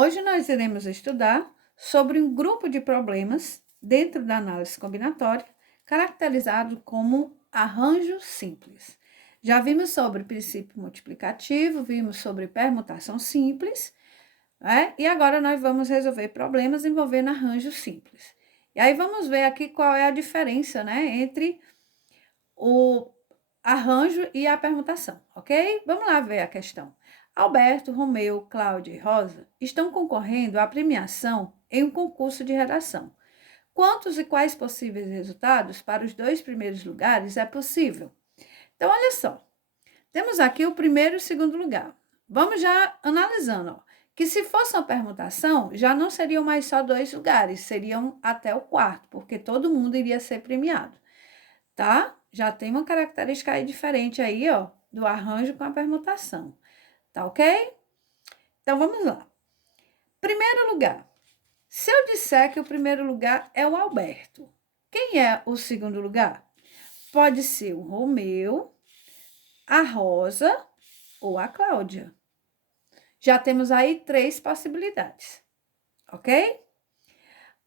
Hoje nós iremos estudar sobre um grupo de problemas dentro da análise combinatória, caracterizado como arranjo simples. Já vimos sobre princípio multiplicativo, vimos sobre permutação simples, né? E agora nós vamos resolver problemas envolvendo arranjo simples. E aí vamos ver aqui qual é a diferença, né, entre o arranjo e a permutação, ok? Vamos lá ver a questão. Alberto, Romeu, Cláudia e Rosa estão concorrendo à premiação em um concurso de redação. Quantos e quais possíveis resultados para os 2 primeiros lugares é possível? Então, olha só. Temos aqui o primeiro e o segundo lugar. Vamos já analisando, ó, que se fosse uma permutação, já não seriam mais só 2 lugares, seriam até o quarto, porque todo mundo iria ser premiado, tá? Já tem uma característica aí diferente aí, ó, do arranjo com a permutação. Tá ok? Então, vamos lá. Primeiro lugar. Se eu disser que o primeiro lugar é o Alberto, quem é o segundo lugar? Pode ser o Romeu, a Rosa ou a Cláudia. Já temos aí 3 possibilidades, ok?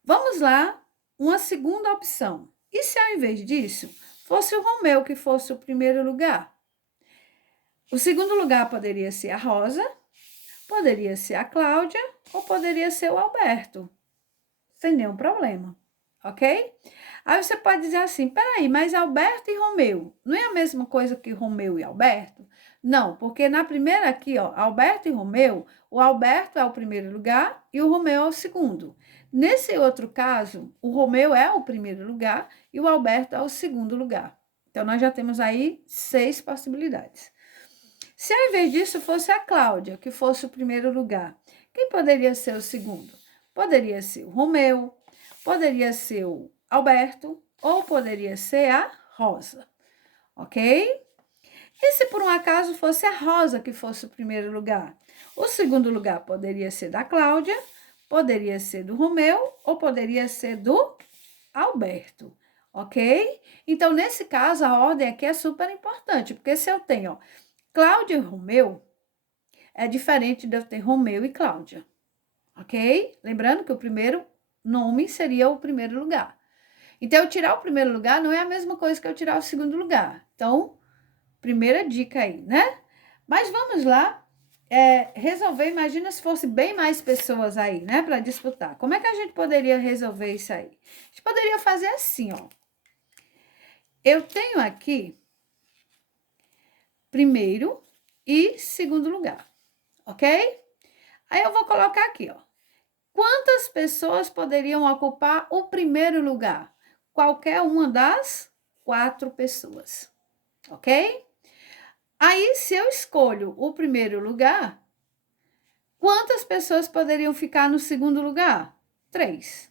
Vamos lá, uma segunda opção. E se ao invés disso, fosse o Romeu que fosse o primeiro lugar? O segundo lugar poderia ser a Rosa, poderia ser a Cláudia ou poderia ser o Alberto, sem nenhum problema, ok? Aí você pode dizer assim, peraí, mas Alberto e Romeu, não é a mesma coisa que Romeu e Alberto? Não, porque na primeira aqui, ó, Alberto e Romeu, o Alberto é o primeiro lugar e o Romeu é o segundo. Nesse outro caso, o Romeu é o primeiro lugar e o Alberto é o segundo lugar. Então, nós já temos aí 6 possibilidades. Se ao invés disso fosse a Cláudia, que fosse o primeiro lugar, quem poderia ser o segundo? Poderia ser o Romeu, poderia ser o Alberto ou poderia ser a Rosa, ok? E se por um acaso fosse a Rosa que fosse o primeiro lugar? O segundo lugar poderia ser da Cláudia, poderia ser do Romeu ou poderia ser do Alberto, ok? Então, nesse caso, a ordem aqui é super importante, porque se eu tenho, ó, Cláudia e Romeu, é diferente de eu ter Romeu e Cláudia, ok? Lembrando que o primeiro nome seria o primeiro lugar. Então, eu tirar o primeiro lugar não é a mesma coisa que eu tirar o segundo lugar. Então, primeira dica aí, né? Mas vamos lá resolver. Imagina se fosse bem mais pessoas aí, né, para disputar. Como é que a gente poderia resolver isso aí? A gente poderia fazer assim, ó. Eu tenho aqui primeiro e segundo lugar, ok? Aí eu vou colocar aqui, ó. Quantas pessoas poderiam ocupar o primeiro lugar? Qualquer uma das 4 pessoas, ok? Aí, se eu escolho o primeiro lugar, quantas pessoas poderiam ficar no segundo lugar? 3.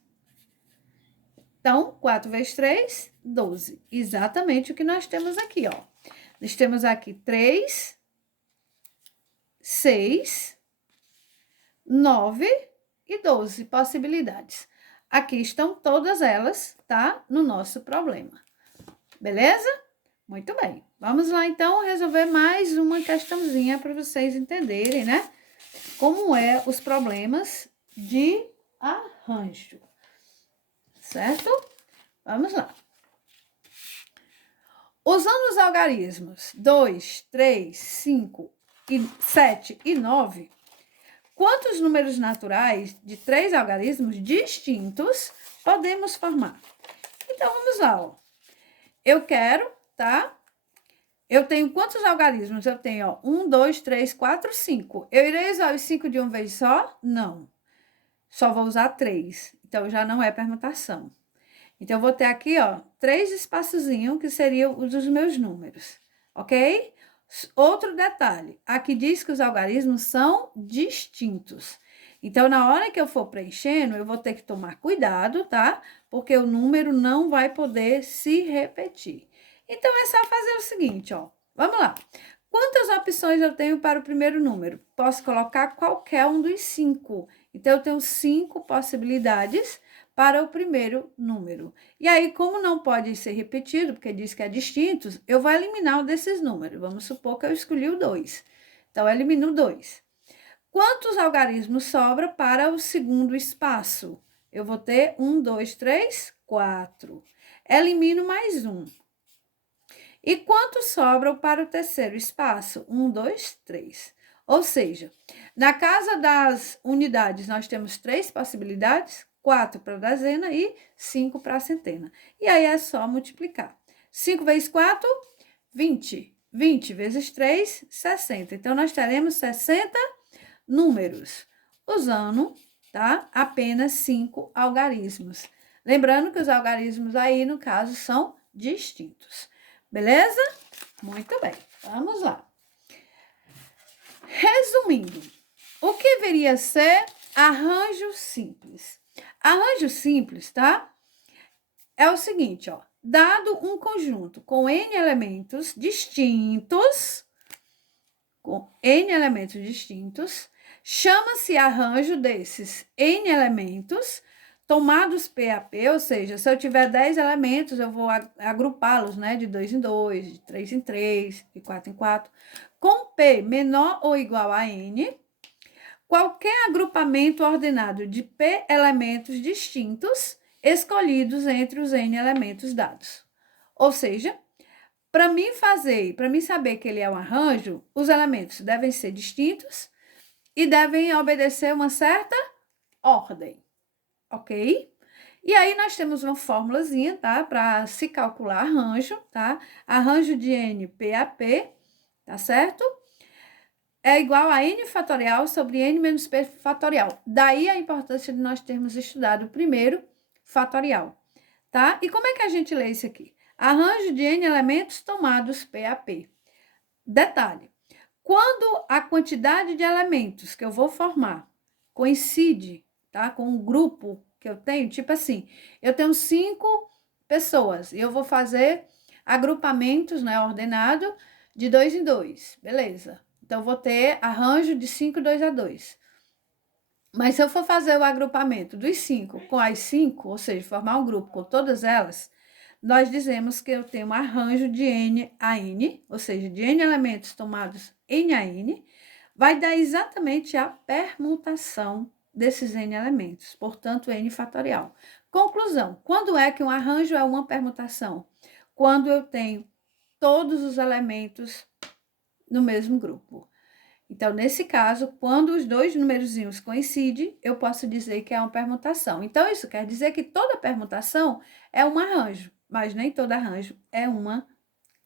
Então, 4 vezes 3, 12. Exatamente o que nós temos aqui, ó. Nós temos aqui 3, 6, 9 e 12 possibilidades. Aqui estão todas elas, tá? No nosso problema. Beleza? Muito bem. Vamos lá, então, resolver mais uma questãozinha para vocês entenderem, né? Como é os problemas de arranjo. Certo? Vamos lá. Usando os algarismos 2, 3, 5, 7 e 9, quantos números naturais de 3 algarismos distintos podemos formar? Então, vamos lá, ó. Eu quero, tá? Eu tenho quantos algarismos? Eu tenho, ó, 1, 2, 3, 4, 5. Eu irei usar os 5 de uma vez só? Não. Só vou usar 3. Então, já não é permutação. Então, eu vou ter aqui, ó, 3 espaçozinhos, que seriam os dos meus números, ok? Outro detalhe, aqui diz que os algarismos são distintos. Então, na hora que eu for preenchendo, eu vou ter que tomar cuidado, tá? Porque o número não vai poder se repetir. Então, é só fazer o seguinte, ó. Vamos lá. Quantas opções eu tenho para o primeiro número? Posso colocar qualquer um dos 5. Então, eu tenho 5 possibilidades para o primeiro número. E aí, como não pode ser repetido, porque diz que é distintos, eu vou eliminar um desses números. Vamos supor que eu escolhi o 2. Então, eu elimino o 2. Quantos algarismos sobra para o segundo espaço? Eu vou ter 1, 2, 3, 4. Elimino mais um. E quantos sobram para o terceiro espaço? 1, 2, 3. Ou seja, na casa das unidades, nós temos 3 possibilidades, 4 para a dezena e 5 para a centena. E aí é só multiplicar. 5 vezes 4, 20. 20 vezes 3, 60. Então, nós teremos 60 números, usando, tá, apenas 5 algarismos. Lembrando que os algarismos aí, no caso, são distintos. Beleza? Muito bem, vamos lá. Resumindo, o que deveria ser arranjo simples? Arranjo simples, tá? É o seguinte, ó. Dado um conjunto com N elementos distintos, chama-se arranjo desses N elementos tomados P a P, ou seja, se eu tiver 10 elementos, eu vou agrupá-los, né, de 2 em 2, de 3 em 3, de 4 em 4, com P menor ou igual a N, qualquer agrupamento ordenado de P elementos distintos escolhidos entre os N elementos dados. Ou seja, para mim saber que ele é um arranjo, os elementos devem ser distintos e devem obedecer uma certa ordem, ok? E aí, nós temos uma formulazinha, tá? Para se calcular arranjo, tá? Arranjo de N P a P, tá certo? É igual a N fatorial sobre N menos P fatorial. Daí a importância de nós termos estudado o primeiro fatorial, tá? E como é que a gente lê isso aqui? Arranjo de N elementos tomados P a P. Detalhe, quando a quantidade de elementos que eu vou formar coincide, tá, com um grupo que eu tenho, tipo assim, eu tenho 5 pessoas e eu vou fazer agrupamentos, né, ordenado de 2 em 2, beleza. Então, eu vou ter arranjo de 5, 2 a 2. Mas se eu for fazer o agrupamento dos 5 com as 5, ou seja, formar um grupo com todas elas, nós dizemos que eu tenho um arranjo de N a N, ou seja, de N elementos tomados N a N, vai dar exatamente a permutação desses N elementos, portanto, N fatorial. Conclusão, quando é que um arranjo é uma permutação? Quando eu tenho todos os elementos no mesmo grupo. Então, nesse caso, quando os dois numerozinhos coincidem, eu posso dizer que é uma permutação. Então, isso quer dizer que toda permutação é um arranjo, mas nem todo arranjo é uma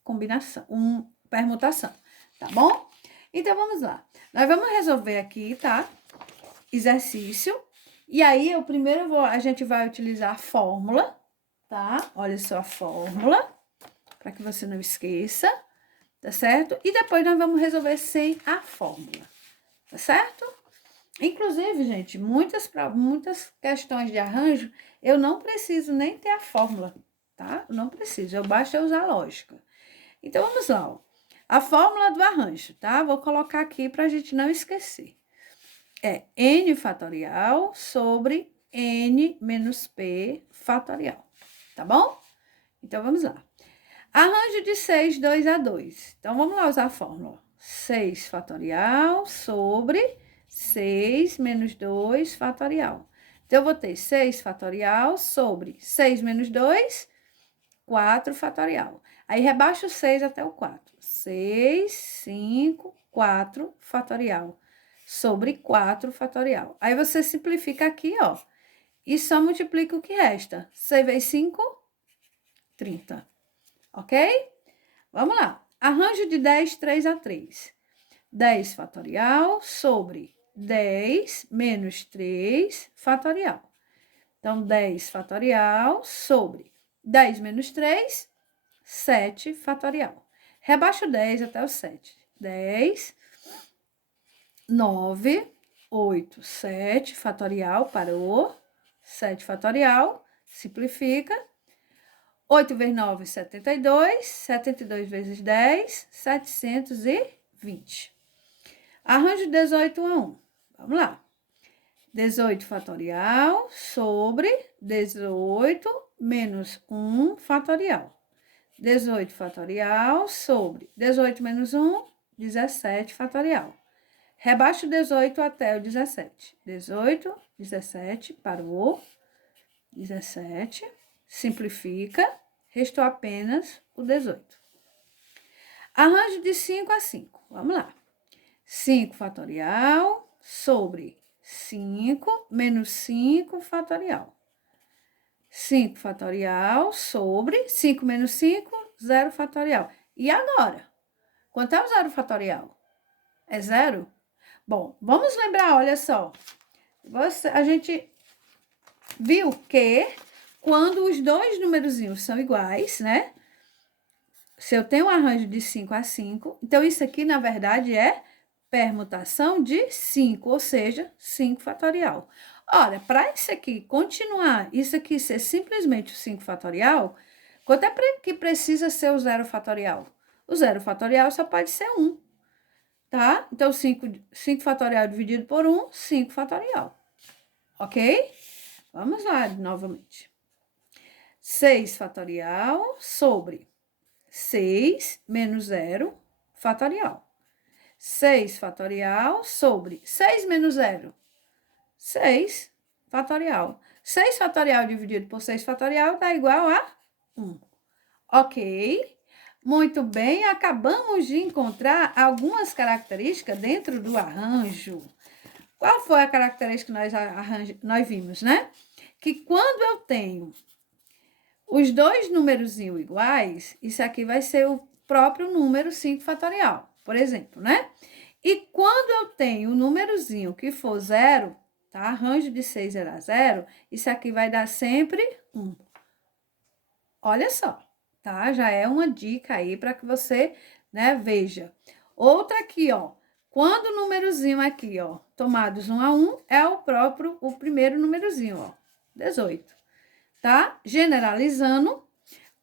combinação, uma permutação, tá bom? Então, vamos lá. Nós vamos resolver aqui, tá? Exercício. E aí, a gente vai utilizar a fórmula, tá? Olha só a fórmula, para que você não esqueça. Tá certo? E depois nós vamos resolver sem a fórmula, tá certo? Inclusive, gente, muitas questões de arranjo, eu não preciso nem ter a fórmula, tá? Eu não preciso, eu basta usar a lógica. Então, vamos lá, ó. A fórmula do arranjo, tá? Vou colocar aqui para a gente não esquecer. É N fatorial sobre N menos P fatorial, tá bom? Então, vamos lá. Arranjo de 6, 2 a 2. Então, vamos lá usar a fórmula. 6 fatorial sobre 6 menos 2 fatorial. Então, eu vou ter 6 fatorial sobre 6 menos 2, 4 fatorial. Aí, rebaixo o 6 até o 4. 6, 5, 4 fatorial sobre 4 fatorial. Aí, você simplifica aqui, ó, e só multiplica o que resta. 6 vezes 5, 30. Ok? Vamos lá. Arranjo de 10, 3 a 3. 10 fatorial sobre 10 menos 3 fatorial. Então, 10 fatorial sobre 10 menos 3, 7 fatorial. Rebaixo 10 até o 7. 10, 9, 8, 7 fatorial, parou. 7 fatorial, simplifica. 8 vezes 9, 72. 72 vezes 10, 720. Arranjo 18 a 1. Vamos lá. 18 fatorial sobre 18 menos 1 fatorial. 18 fatorial sobre 18 menos 1, 17 fatorial. Rebaixo o 18 até o 17. 18, 17, parou. 17, simplifica, restou apenas o 18. Arranjo de 5 a 5. Vamos lá. 5 fatorial sobre 5 menos 5 fatorial. 5 fatorial sobre 5 menos 5, 0 fatorial. E agora? Quanto é o 0 fatorial? É 0? Bom, vamos lembrar, olha só. A gente viu que quando os dois numerozinhos são iguais, né? Se eu tenho um arranjo de 5 a 5, então isso aqui, na verdade, é permutação de 5, ou seja, 5 fatorial. Ora, para isso aqui continuar, isso aqui ser simplesmente o 5 fatorial, quanto é que precisa ser o 0 fatorial? O 0 fatorial só pode ser 1, tá? Então, 5 fatorial dividido por 1, 5 fatorial. Ok? Vamos lá, novamente. 6 fatorial sobre 6 menos 0 fatorial. 6 fatorial sobre 6 menos 0. 6 fatorial. 6 fatorial dividido por 6 fatorial dá igual a 1. Ok? Muito bem, acabamos de encontrar algumas características dentro do arranjo. Qual foi a característica que nós vimos, né? Que quando eu tenho os dois númerozinhos iguais, isso aqui vai ser o próprio número 5 fatorial, por exemplo, né? E quando eu tenho um númerozinho que for 0, tá? Arranjo de 6 era 0, isso aqui vai dar sempre 1. Olha só, tá? Já é uma dica aí para que você, né, veja. Outra aqui, ó. Quando o númerozinho aqui, ó, tomados 1 a 1, é o primeiro númerozinho, ó, 18. Tá? Generalizando,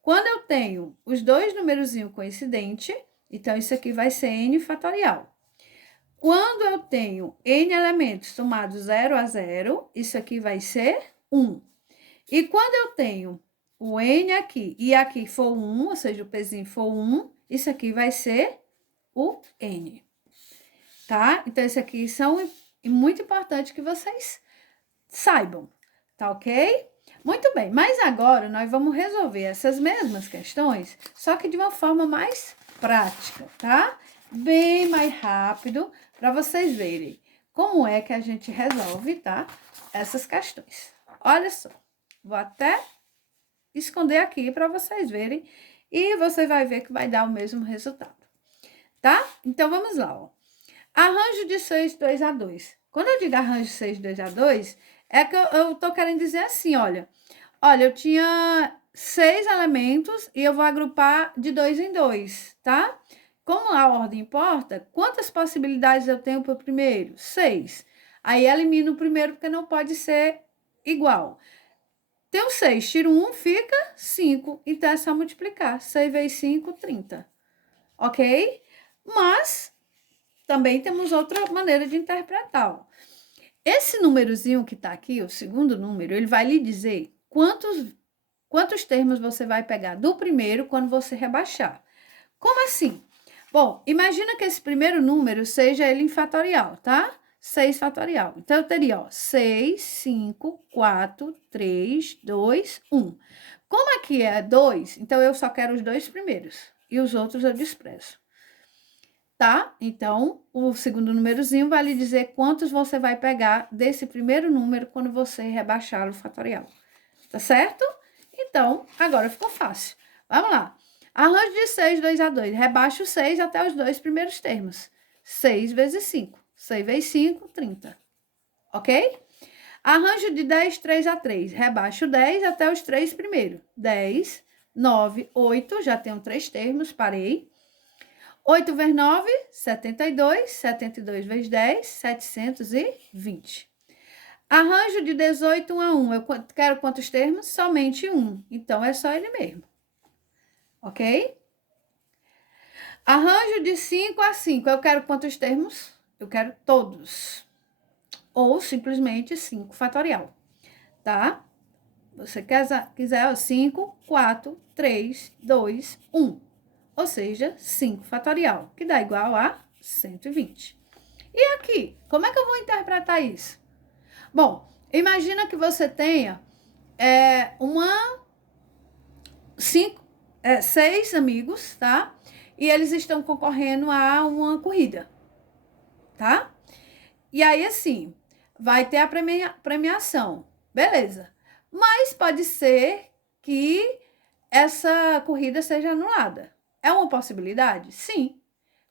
quando eu tenho os dois numerozinhos coincidentes, então isso aqui vai ser n fatorial. Quando eu tenho n elementos somados 0 a 0, isso aqui vai ser 1. E quando eu tenho o n aqui e aqui for 1, ou seja, o pezinho for 1, isso aqui vai ser o n. Tá? Então, isso aqui são muito importante que vocês saibam, tá ok? Muito bem, mas agora nós vamos resolver essas mesmas questões, só que de uma forma mais prática, tá? Bem mais rápido, para vocês verem como é que a gente resolve, tá? Essas questões. Olha só, vou até esconder aqui para vocês verem e você vai ver que vai dar o mesmo resultado, tá? Então, vamos lá, ó. Arranjo de 6, 2 a 2. Quando eu digo arranjo de 6, 2 a 2, é que eu tô querendo dizer assim, olha, eu tinha 6 elementos e eu vou agrupar de 2 em 2, tá? Como a ordem importa, quantas possibilidades eu tenho para o primeiro? 6. Aí elimino o primeiro porque não pode ser igual. Tenho 6, tiro 1, fica 5. Então é só multiplicar. 6 vezes 5, 30. Ok? Mas também temos outra maneira de interpretar, ó. Esse númerozinho que está aqui, o segundo número, ele vai lhe dizer quantos termos você vai pegar do primeiro quando você rebaixar. Como assim? Bom, imagina que esse primeiro número seja ele em fatorial, tá? 6 fatorial. Então, eu teria, ó, 6, 5, 4, 3, 2, 1. Como aqui é 2, então eu só quero os dois primeiros. E os outros eu desprezo. Tá? Então, o segundo númerozinho vai lhe dizer quantos você vai pegar desse primeiro número quando você rebaixar o fatorial. Tá certo? Então, agora ficou fácil. Vamos lá. Arranjo de 6, 2 a 2. Rebaixo 6 até os dois primeiros termos. 6 vezes 5. 6 vezes 5, 30. Ok? Arranjo de 10, 3 a 3. Rebaixo 10 até os três primeiros. 10, 9, 8. Já tenho 3 termos, parei. 8 vezes 9, 72. 72 vezes 10, 720. Arranjo de 18, 1 a 1. Eu quero quantos termos? Somente 1. Então, é só ele mesmo. Ok? Arranjo de 5 a 5. Eu quero quantos termos? Eu quero todos. Ou simplesmente 5 fatorial. Tá? Você quiser 5, 4, 3, 2, 1. Ou seja, 5 fatorial, que dá igual a 120. E aqui, como é que eu vou interpretar isso? Bom, imagina que você tenha seis amigos, tá? E eles estão concorrendo a uma corrida, tá? E aí, assim, vai ter a premiação, beleza. Mas pode ser que essa corrida seja anulada. É uma possibilidade? Sim.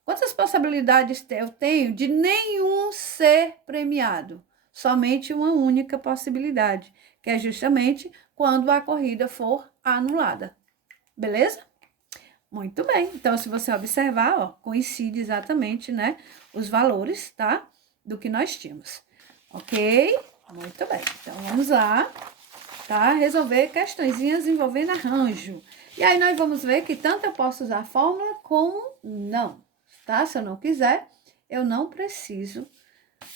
Quantas possibilidades eu tenho de nenhum ser premiado? Somente uma única possibilidade, que é justamente quando a corrida for anulada. Beleza? Muito bem. Então, se você observar, ó, coincide exatamente, né, os valores, tá? Do que nós tínhamos. Ok? Muito bem. Então, vamos lá, tá? Resolver questõezinhas envolvendo arranjo. E aí, nós vamos ver que tanto eu posso usar a fórmula como não, tá? Se eu não quiser, eu não preciso,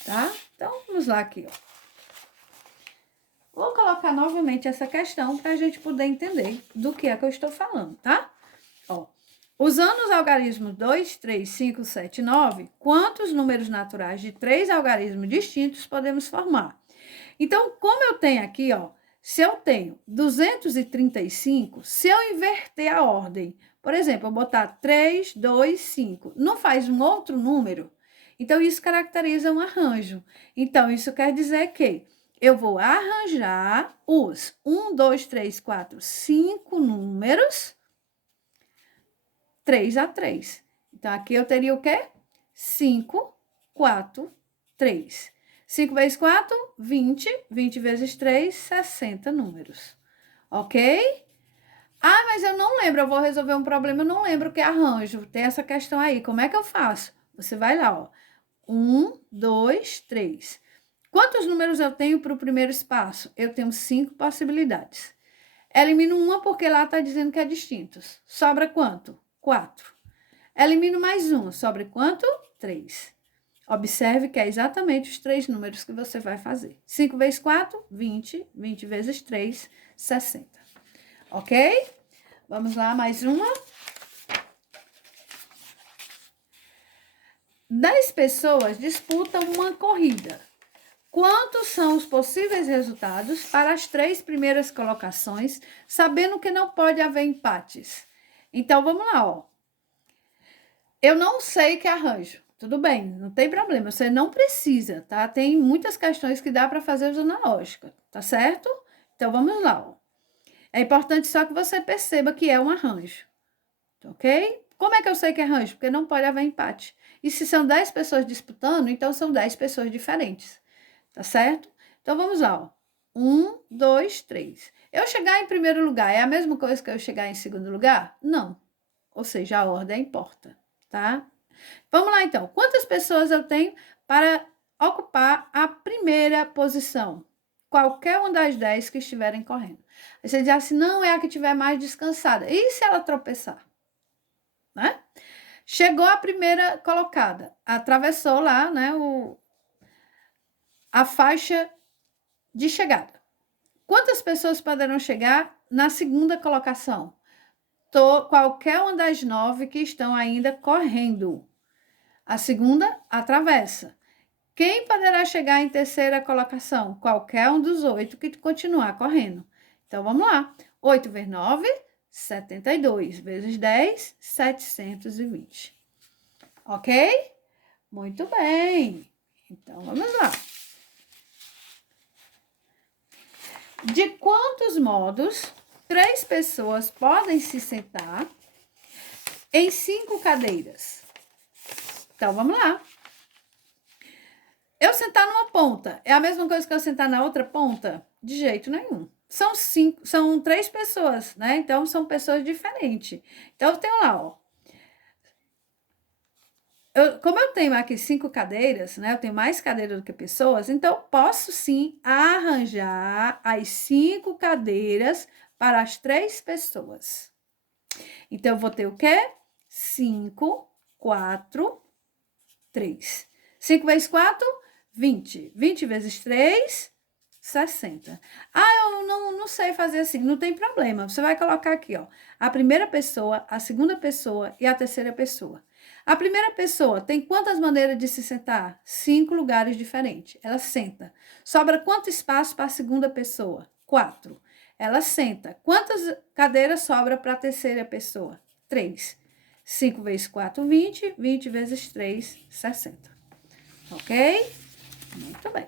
tá? Então, vamos lá aqui, ó. Vou colocar novamente essa questão para a gente poder entender do que é que eu estou falando, tá? Ó, usando os algarismos 2, 3, 5, 7 e 9, quantos números naturais de 3 algarismos distintos podemos formar? Então, como eu tenho aqui, ó, se eu tenho 235, se eu inverter a ordem, por exemplo, eu botar 3, 2, 5, não faz um outro número? Então, isso caracteriza um arranjo. Então, isso quer dizer que eu vou arranjar os 1, 2, 3, 4, 5 números 3 a 3. Então, aqui eu teria o quê? 5, 4, 3. 5 vezes 4, 20. 20 vezes 3, 60 números. Ok? Ah, mas eu não lembro, eu vou resolver um problema, eu não lembro o que é arranjo. Tem essa questão aí. Como é que eu faço? Você vai lá, ó. 1, 2, 3. Quantos números eu tenho para o primeiro espaço? Eu tenho 5 possibilidades. Elimino uma porque lá está dizendo que é distintos. Sobra quanto? 4. Elimino mais um. Sobra quanto? 3. Observe que é exatamente os 3 números que você vai fazer. 5 vezes 4, 20. 20 vezes 3, 60. Ok? Vamos lá, mais uma. 10 pessoas disputam uma corrida. Quantos são os possíveis resultados para as 3 primeiras colocações, sabendo que não pode haver empates? Então, vamos lá, ó. Eu não sei que arranjo. Tudo bem, não tem problema. Você não precisa, tá? Tem muitas questões que dá para fazer usando a lógica, tá certo? Então, vamos lá, ó. É importante só que você perceba que é um arranjo, ok? Como é que eu sei que é arranjo? Porque não pode haver empate. E se são 10 pessoas disputando, então são 10 pessoas diferentes, tá certo? Então, vamos lá, ó. 1, 2, 3. Eu chegar em primeiro lugar é a mesma coisa que eu chegar em segundo lugar? Não. Ou seja, a ordem importa, tá? Vamos lá, então. Quantas pessoas eu tenho para ocupar a primeira posição? Qualquer uma das 10 que estiverem correndo. Aí você diz assim, não, é a que estiver mais descansada. E se ela tropeçar? Né? Chegou a primeira colocada, atravessou lá, né, a faixa de chegada. Quantas pessoas poderão chegar na segunda colocação? Qualquer uma das 9 que estão ainda correndo. A segunda atravessa. Quem poderá chegar em terceira colocação? Qualquer um dos 8 que continuar correndo. Então, vamos lá. 8 vezes 9, 72. Vezes 10, 720. Ok? Muito bem. Então, vamos lá. De quantos modos 3 pessoas podem se sentar em 5 cadeiras? Então, vamos lá. Eu sentar numa ponta é a mesma coisa que eu sentar na outra ponta? De jeito nenhum. São 3 pessoas, né? Então, são pessoas diferentes. Então, eu tenho lá, ó. Como eu tenho aqui 5 cadeiras, né? Eu tenho mais cadeiras do que pessoas, então, posso sim arranjar as 5 cadeiras para as 3 pessoas. Então, eu vou ter o quê? 5, 4, 3. 5 vezes 4, 20. 20 vezes 3, 60. Ah, eu não sei fazer assim. Não tem problema. Você vai colocar aqui, ó. A primeira pessoa, a segunda pessoa e a terceira pessoa. A primeira pessoa tem quantas maneiras de se sentar? 5 lugares diferentes. Ela senta. Sobra quanto espaço para a segunda pessoa? 4. Ela senta. Quantas cadeiras sobra para a terceira pessoa? 3. 5 vezes 4, 20. 20 vezes 3, 60. Ok? Muito bem.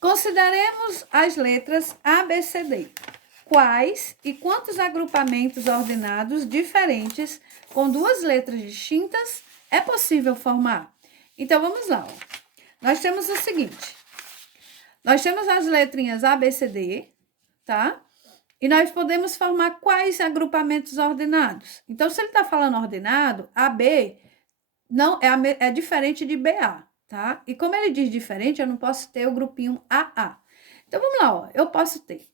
Consideremos as letras A, B, C, D. Quais e quantos agrupamentos ordenados diferentes com duas letras distintas é possível formar? Então, vamos lá. Ó. Nós temos o seguinte. Nós temos as letrinhas A, B, C, D, tá? E nós podemos formar quais agrupamentos ordenados? Então, se ele está falando ordenado, AB não é diferente de BA, tá? E como ele diz diferente, eu não posso ter o grupinho AA. Então, vamos lá, ó. Eu posso ter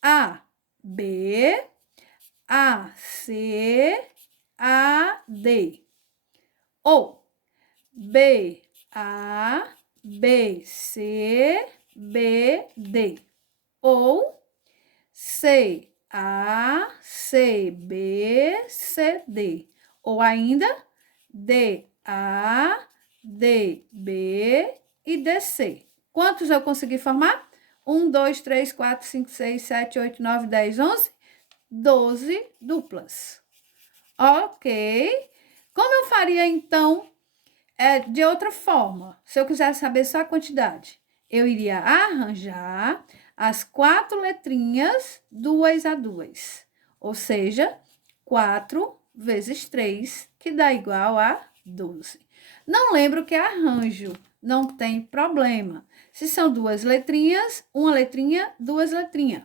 A, B, A, C, A, D. Ou B, A, B, C, B, D. Ou C, A, C, B, C, D. Ou ainda D, A, D, B e D, C. Quantos eu consegui formar? 1, 2, 3, 4, 5, 6, 7, 8, 9, 10, 11, 12 duplas. Ok. Como eu faria, então, de outra forma? Se eu quiser saber só a quantidade, eu iria arranjar as 4 letrinhas 2 a 2. Ou seja, 4 vezes 3, que dá igual a 12. Não lembro que arranjo, não tem problema. Se são 2 letrinhas, 1 letrinha, 2 letrinhas.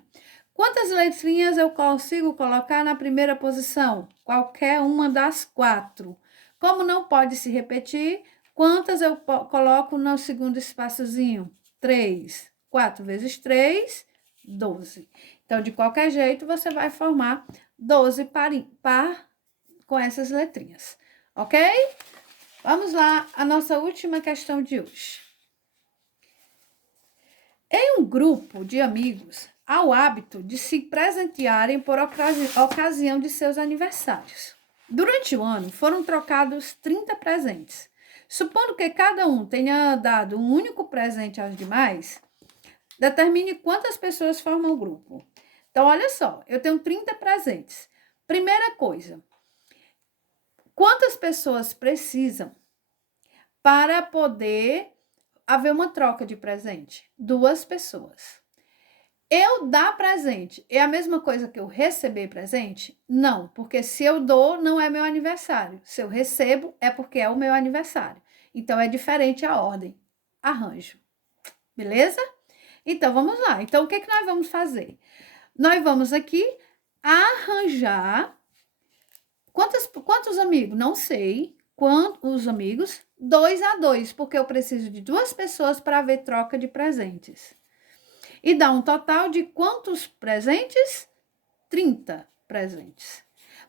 Quantas letrinhas eu consigo colocar na primeira posição? Qualquer uma das 4. Como não pode se repetir, quantas eu coloco no segundo espaçozinho? 3. 4 vezes 3, 12. Então, de qualquer jeito, você vai formar 12 par com essas letrinhas. Ok? Vamos lá, a nossa última questão de hoje. Em um grupo de amigos, há o hábito de se presentearem por ocasião de seus aniversários. Durante o ano, foram trocados 30 presentes. Supondo que cada um tenha dado um único presente aos demais, determine quantas pessoas formam o grupo. Então, olha só, eu tenho 30 presentes. Primeira coisa, quantas pessoas precisam para poder haver uma troca de presente? 2 pessoas. Eu dar presente é a mesma coisa que eu receber presente? Não, porque se eu dou, não é meu aniversário. Se eu recebo, é porque é o meu aniversário. Então, é diferente a ordem. Arranjo. Beleza? Então, vamos lá. Então, o que nós vamos fazer? Nós vamos aqui arranjar... Quantos amigos? Não sei. Quantos amigos? 2 a 2, porque eu preciso de 2 pessoas para haver troca de presentes. E dá um total de quantos presentes? 30 presentes.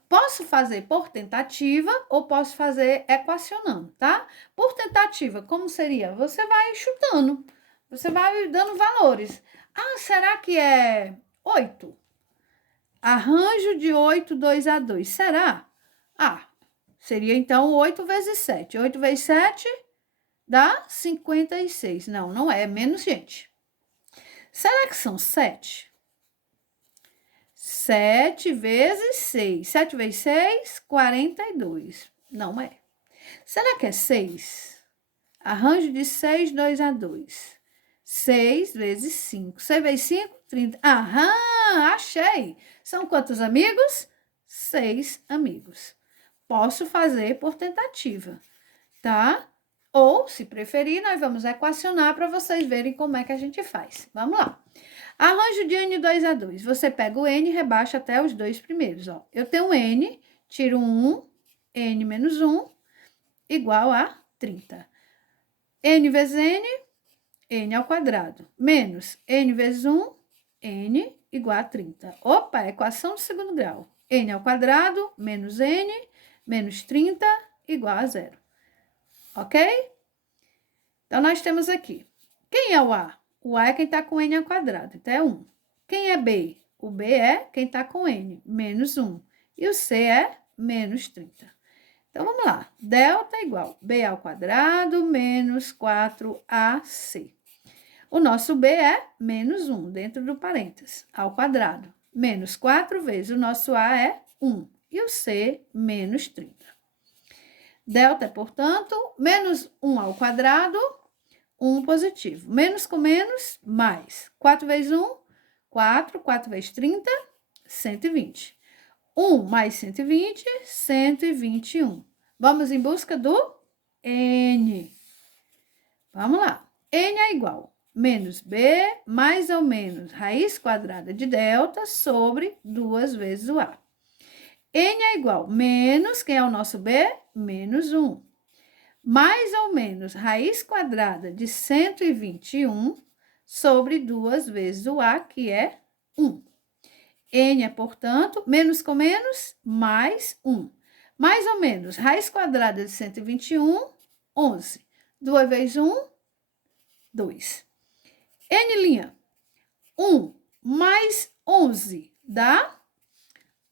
Posso fazer por tentativa ou posso fazer equacionando, tá? Por tentativa, como seria? Você vai chutando, você vai dando valores. Ah, será que é 8? Arranjo de 8, 2 a 2. Será? Ah, seria então 8 vezes 7. 8 vezes 7 dá 56. Não, não é, menos, gente. Será que são 7? 7 vezes 6. 7 vezes 6, 42. Não é. Será que é 6? Arranjo de 6, 2 a 2. 6 vezes 5. 6 vezes 5, 30. Aham, achei. São quantos amigos? 6 amigos. Posso fazer por tentativa, tá? Ou, se preferir, nós vamos equacionar para vocês verem como é que a gente faz. Vamos lá. Arranjo de N 2 a 2. Você pega o N e rebaixa até os 2 primeiros, ó. Eu tenho N, tiro 1, N menos 1, igual a 30. N vezes N, N ao quadrado, menos N vezes 1, N igual a 30. Opa, equação de segundo grau. N ao quadrado, menos N, menos 30, igual a 0. Ok? Então, nós temos aqui. Quem é o A? O A é quem está com N ao quadrado, então é 1. Quem é B? O B é quem está com N, menos 1. E o C é menos 30. Então, vamos lá. Delta é igual a B ao quadrado menos 4AC. O nosso B é menos 1, dentro do parênteses, ao quadrado. Menos 4 vezes o nosso A é 1. E o C, menos 30. Delta é, portanto, menos 1 ao quadrado, 1 positivo. Menos com menos, mais. 4 vezes 1, 4. 4 vezes 30, 120. 1 mais 120, 121. Vamos em busca do N. Vamos lá. N é igual a menos B mais ou menos raiz quadrada de delta sobre 2 vezes o A. N é igual a menos, quem é o nosso B? Menos 1. Mais ou menos raiz quadrada de 121 sobre 2 vezes o A, que é 1. N é, portanto, menos com menos, mais 1. Mais ou menos raiz quadrada de 121, 11. 2 vezes 1, 2. N', 1 mais 11 dá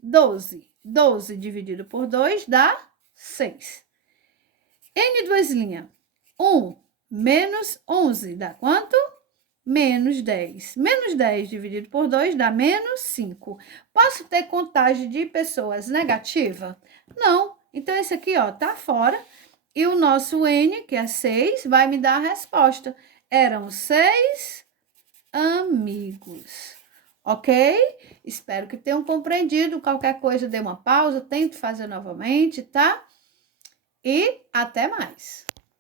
12. 12 dividido por 2 dá 6. N', 1 menos 11 dá quanto? Menos 10. Menos 10 dividido por 2 dá menos 5. Posso ter contagem de pessoas negativa? Não. Então, esse aqui, ó, tá fora. E o nosso N, que é 6, vai me dar a resposta. Eram 6 amigos. Ok? Espero que tenham compreendido. Qualquer coisa, dê uma pausa, tente fazer novamente, tá? E até mais.